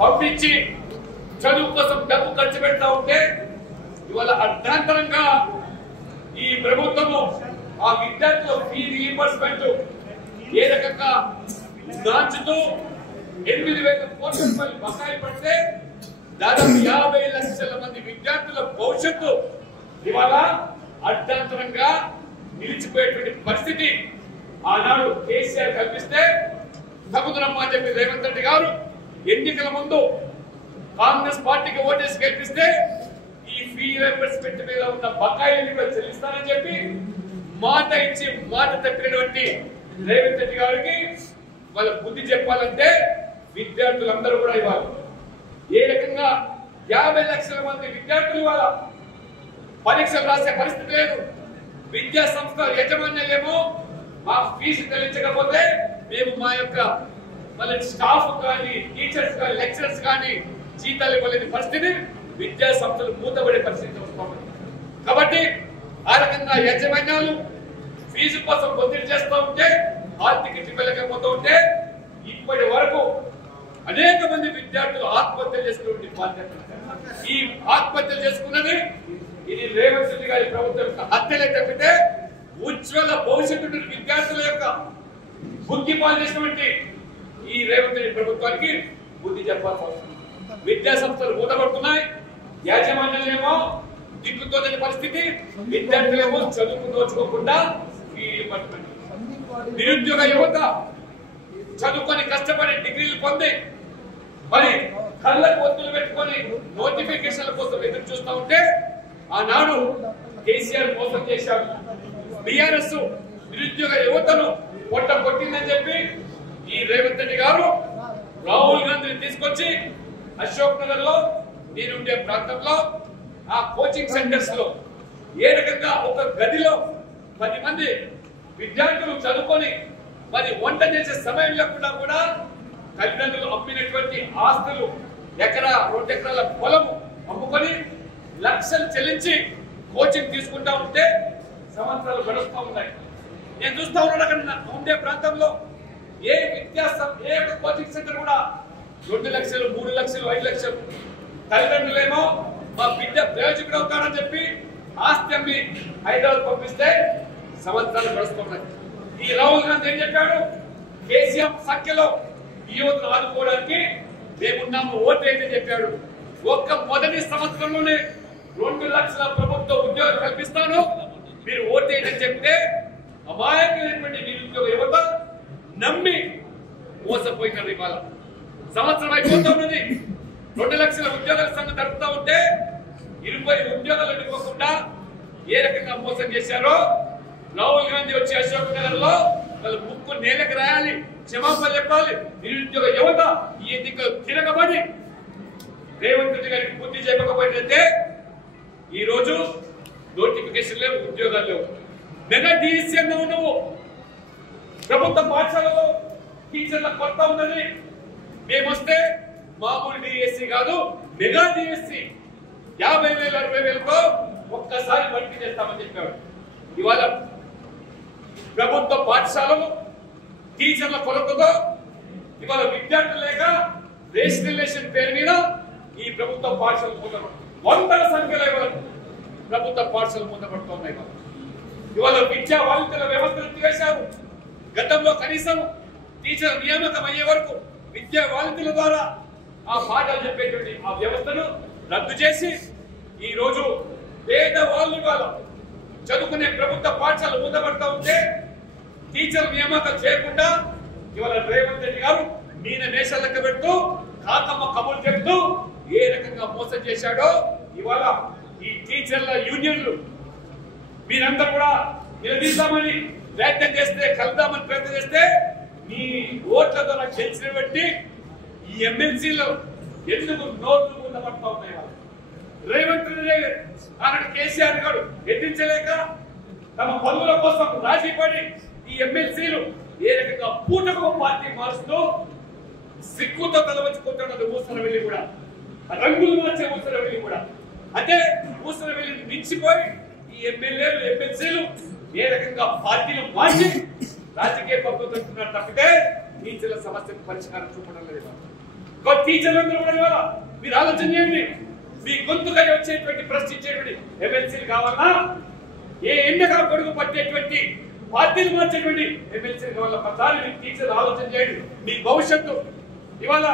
పంపించి చదువు కోసం డబ్బు ఖర్చు పెడతా ఉంటే ఇవాళ అర్ధాంతరంగా ఈ ప్రభుత్వము ఆ విద్యార్థుల ఫీ రీయింబర్స్మెంట్ ఏ రకంగా నాచుతూ 8,000 కోట్ల రూపాయలు బకాయి పడితే దాదాపు 50 లక్షల మంది విద్యార్థుల భవిష్యత్తు ఇవాళ అర్ధాంతరంగా నిలిచిపోయేటువంటి పరిస్థితి ఆనాడు కేసీఆర్ కల్పిస్తే తగుదనమ్మా అని చెప్పి రేవంత్ రెడ్డి గారు ఎన్నికల ముందు కాంగ్రెస్ పార్టీకి ఓటేసి గెలిపిస్తే ఈ ఫీ రీయింబర్స్మెంట్ మీద ఉన్న బకాయిలు కూడా చెల్లిస్తానని చెప్పి మాట ఇచ్చి మాట తప్పినటువంటి రేవంత్ రెడ్డి గారికి వాళ్ళ బుద్ధి చెప్పాలంటే విద్యార్థులందరూ కూడా ఇవ్వాలి. ఏ రకంగా 50 లక్షల మంది విద్యార్థులు ఇవాళ పరీక్షలు రాసే పరిస్థితి లేదు. విద్యా సంస్థ యజమాన్యాలేమో మా ఫీజు చెల్లించకపోతే మేము మా యొక్క మన స్టాఫ్ కానీ టీచర్స్ కానీ లెక్చరర్స్ కానీ జీతాలు ఇవ్వలేని పరిస్థితి, విద్యా సంస్థలు మూతపడే పరిస్థితి వస్తుంది. కాబట్టి ఆ రకంగా యాజమాన్యాలు ఫీజు కోసం ఒత్తిడి చేస్తూ ఉంటే ఆర్థిక ఇవ్వలేకపోతూ ఉంటే ఇప్పటి వరకు అనేక మంది విద్యార్థులు ఆత్మహత్యలు చేసుకునే బాధ్యత. ఈ ఆత్మహత్యలు చేసుకున్నది ఇది రేవంత్ రెడ్డి గారి ప్రభుత్వం యొక్క హత్యలే తప్పితే ఉజ్వల భవిష్యత్తు విద్యార్థుల యొక్క బుద్ధి పాలు చేసినటువంటి ఈ రేవంత్ రెడ్డి ప్రభుత్వానికి బుద్ధి చెప్పాల్సి వస్తుంది. విద్యా సంస్థలు మూతపడుతున్నాయి, యాజమాన్యాలేమో దిక్కుతోచని పరిస్థితి, విద్యార్థులేమో చదువుకు దోచుకోకుండా నిరుద్యోగ యువత చదువుకొని కష్టపడి డిగ్రీలు పొంది మరి కళ్ళకు ఒత్తులు పెట్టుకొని నోటిఫికేషన్ల కోసం ఎదురు చూస్తూ ఉంటే ఆనాడు కేసీఆర్ మోసం చేశారు. బీఆర్ఎస్ నిరుద్యోగ యువతను పొట్ట కొట్టిందని చెప్పి ఈ రేవంత్ రెడ్డి గారు రాహుల్ గాంధీని తీసుకొచ్చి అశోక్ నగర్ లో నేనుండే ప్రాంతంలో ఆ కోచింగ్ సెంటర్స్ లో ఏ రకంగా ఒక గదిలో 10 మంది విద్యార్థులు చదువుకొని మరి వంట చేసే సమయం లేకుండా కూడా తల్లిదండ్రులు అమ్మినటువంటి ఆస్తులు ఎకరా 2 ఎకరాల పొలము అమ్ముకొని లక్షలు చెల్లించి కోచింగ్ తీసుకుంటా ఉంటే సంవత్సరాలు గడుస్తూ ఉన్నాయి. నేను చూస్తా ఉన్నాను అక్కడ ఉండే ప్రాంతంలో ఏ కోచింగ్ సెంటర్ కూడా 2 లక్షలు 3 లక్షలు 5 లక్షలు తల్లిదండ్రులేమో మా బిడ్డ ప్రయోజకుడు అవుతాడని చెప్పి ఆస్తి అమ్మి హైదరాబాద్ పంపిస్తే సంవత్సరాలు గడుస్తున్నాయి. ఈ రాహుల్ గాంధీ ఏం చెప్పాడు? కేసీఆర్ సంఖ్యలో ఈ యువతను ఆదుకోవడానికి మేమున్నాము ఓటేది చెప్పాడు. ఒక్క మొదటి సంవత్సరంలోనే 2 లక్షల ప్రభుత్వ ఉద్యోగాలు కల్పిస్తాను మీరు ఓటేయని చెప్తే అమాయకులైనటువంటి నిరుద్యోగ యువత నమ్మి మోసపోయినారు. ఇవాళ సంవత్సరం అయిపోతా ఉన్నది, 2 లక్షల ఉద్యోగాల సంగతి జరుపుతా ఉంటే 20 ఉద్యోగాలు ఇవ్వకుండా ఏ రకంగా మోసం చేశారో రాహుల్ గాంధీ వచ్చి అశోక్ నగర్ లో వాళ్ళ ముక్కు నేలకు రాయాలి, క్షమాపణ చెప్పాలి. నిరుద్యోగ యువత ఈ ఎన్నికలు తిరగబడి రేవంత్ రెడ్డి గారికి బుద్ధి చెప్పకపోయినట్టే ఈ రోజు నోటిఫికేషన్ లేవు, ఉద్యోగాలు లేవు. మెగా డిఎస్సీ అన్నావు నువ్వు, ప్రభుత్వ పాఠశాలలో టీచర్ల కొరత ఉన్నది, మేమొస్తే మామూలు డిఎస్సీ కాదు మెగా డిఎస్సీ 50,000 60,000తో ఒక్కసారి భర్తీ చేస్తామని చెప్పాడు. ఇవాళ ప్రభుత్వ పాఠశాలలు టీచర్ల కొరతతో ఇవాళ విద్యార్థులు లేక రేషనలైజేషన్ పేరు మీద ఈ ప్రభుత్వ పాఠశాలలు మూతపడుతున్నాయి. 100ల సంఖ్యలో ఇవాళ ప్రభుత్వ పాఠశాలలు మూతపడుతున్నాయి. ఇవాళ విద్యా వాలంటీర్ల వ్యవస్థను తీసేశారు. గతంలో కనీసం టీచర్ నియామకం అయ్యే వరకు విద్యా వాలంటీర్ల ద్వారా ఆ పాఠాలు చెప్పేటువంటి ఆ వ్యవస్థను రద్దు చేసి ఈ రోజు పేదవాళ్ళు ఇవాళ చదువుకునే ప్రభుత్వ పాఠశాలలు మూతపడతా ఉంటే టీచర్ నియామకాలు చేయకుండా ఇవాళ రేవంత్ రెడ్డి గారు మీన నేషాలు లెక్క పెడుతూ కాకమ్మ కబుర్లు చెప్తూ ఏ రకంగా మోసం చేశాడో ఇవాళ ఈ టీచర్ల యూనియన్లు మీరందరూ కూడా నిలదీద్దామని ప్రయత్నం చేస్తే, కలుద్దామని ప్రయత్నం చేస్తే మీ ఓట్ల ద్వారా గెలిచిన బట్టి ఈ ఎమ్మెల్సీలో ఎందుకు నోట్లు మూతపడతా ఉన్నాయి. రేవంత్ రెడ్డి ఆనాడు కేసీఆర్ గారు ఎదించలేక తమ పనుల కోసం రాజీ పడి ఈ ఎమ్మెల్సీలు ఏ రకంగా పూటకు పార్టీ మారుస్తూ సిగ్గుతో తలవంచుకుంటున్నది ఊసరవెల్లి కూడా, రంగులు మార్చే ఊసరవెల్లి కూడా. అంటే ఊసరవెల్లిని మించిపోయి ఈ ఎమ్మెల్యేలు ఎమ్మెల్సీలు ఏ రకంగా పార్టీలు మార్చి రాజకీయ పద్ధతులు తప్పితే టీచర్ల సమస్యకు పరిష్కారం చూపడం లేదు. టీచర్లందరూ కూడా ఇవాళ మీరు ఆలోచన చేయండి. మీ గొంతుగా వచ్చేటువంటి ప్రశ్నించేటువంటి ఎమ్మెల్సీలు కావాలన్నా, ఏ ఎండగా కొడుకు పట్టేటువంటి పార్టీలు మార్చేటువంటి ఎమ్మెల్సీలు కావాలన్నా, ప్రధాని టీచర్లు ఆలోచన చేయండి. మీ భవిష్యత్తు ఇవాళ